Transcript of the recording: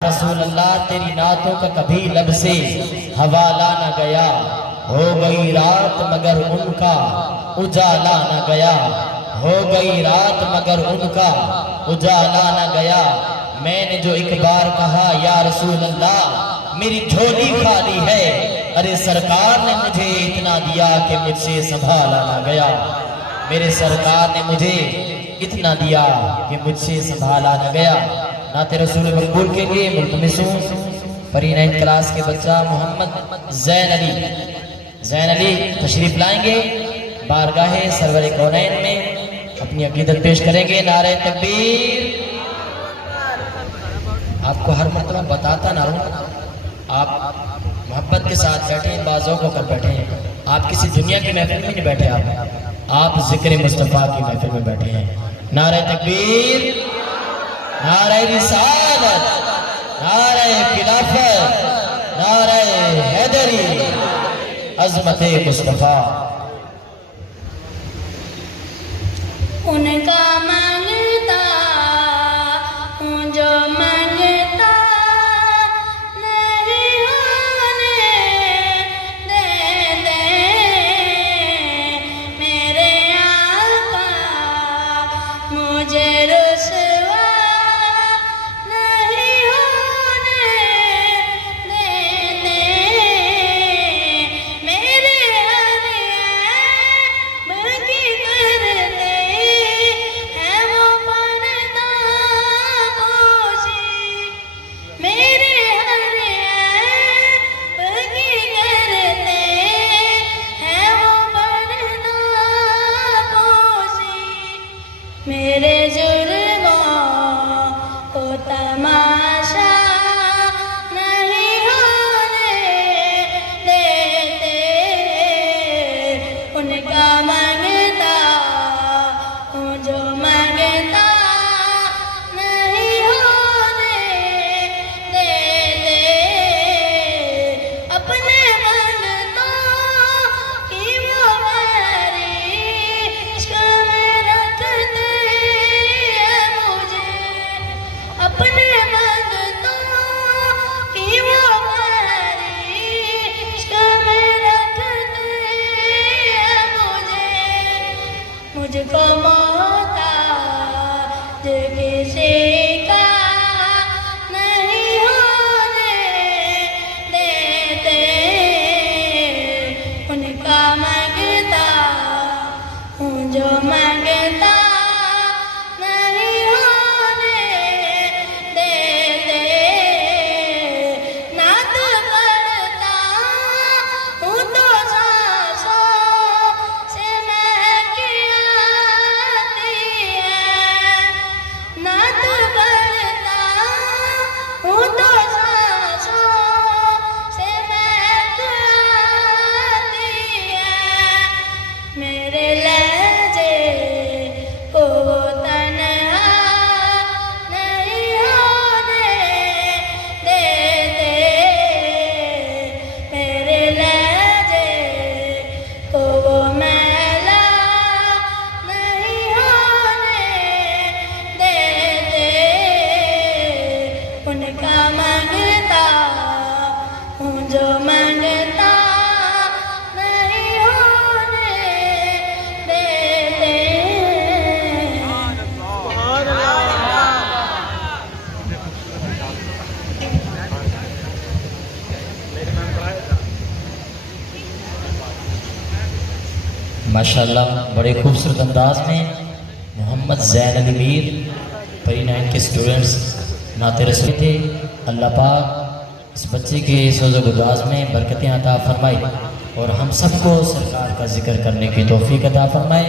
रसूल अल्लाह तेरी नातों का कभी लब से हवाला न गया, हो गई रात मगर उनका उजाला न गया, हो गई रात मगर उनका उजाला न गया। मैंने जो एक बार कहा या रसूल अल्लाह मेरी झोली खाली है, अरे सरकार ने मुझे इतना दिया कि मुझसे संभाला ना गया। मेरे सरकार ने मुझे इतना दिया कि मुझसे संभाला न गया। नाते रसूल मकबूल के लिए मुल्तमिस हूँ परी 9 क्लास के बच्चा मोहम्मद जैन अली तशरीफ लाएंगे, बारगाहे सरवर कौनैन में अपनी अकीदत पेश करेंगे। नारे तकबीर। आपको हर मरतबा बताता ना रहूं, आप मोहब्बत के साथ बैठे हैं, बाजों को कर बैठे हैं। आप किसी दुनिया की महफिल में नहीं बैठे, आप जिक्र मुस्तफ़ा की महफिल में बैठे हैं। नारे तकबीर, नारे रिसालत, नारे खिलाफत, नारे हैदरी, अज़मत मुस्तफ़ा। उनका मांगता हूँ जो मांगता नहीं होने दे मेरे आका, मुझे रुसवा नहीं होने दे मेरे बल्कि करते हैं वो पर्दा पोशी, मेरे बल्कि करते हैं वो पर्दा पोशी, मेरे जुर्मों को तमाशा नहीं होने देते। उनका मांगता हूँ जो मांगता नहीं होने देते। अपने मंगतों की वो मेरी इश्क में रखते हैं मुझे, अपने मंगतों की वो मेरी इश्क में रखते हैं मुझको मोहताज किसी का नहीं होने देते। उनका मांगता हूँ जो मांगता नहीं होने देते। नात पढ़ता हूँ तो सांसों से महक आती है, नात पढ़ता हूँ तो सांसों से महक आती है। मेरे लहजे को वो तन्हा नहीं होने देते। मेरे लहजे को वो मैला नहीं होने देते। उनका मांगता हूँ जो मांगता नहीं होने देते। माशाल्लाह बड़े खूबसूरत अंदाज में मोहम्मद जैन अली मीर परी 9 के स्टूडेंट्स नाते रसूल थे। अल्लाह पाक इस बच्चे के सोज़ो गुदाज में बरकतें अता फरमाए और हम सबको सरकार का जिक्र करने की तौफीक अता फरमाए।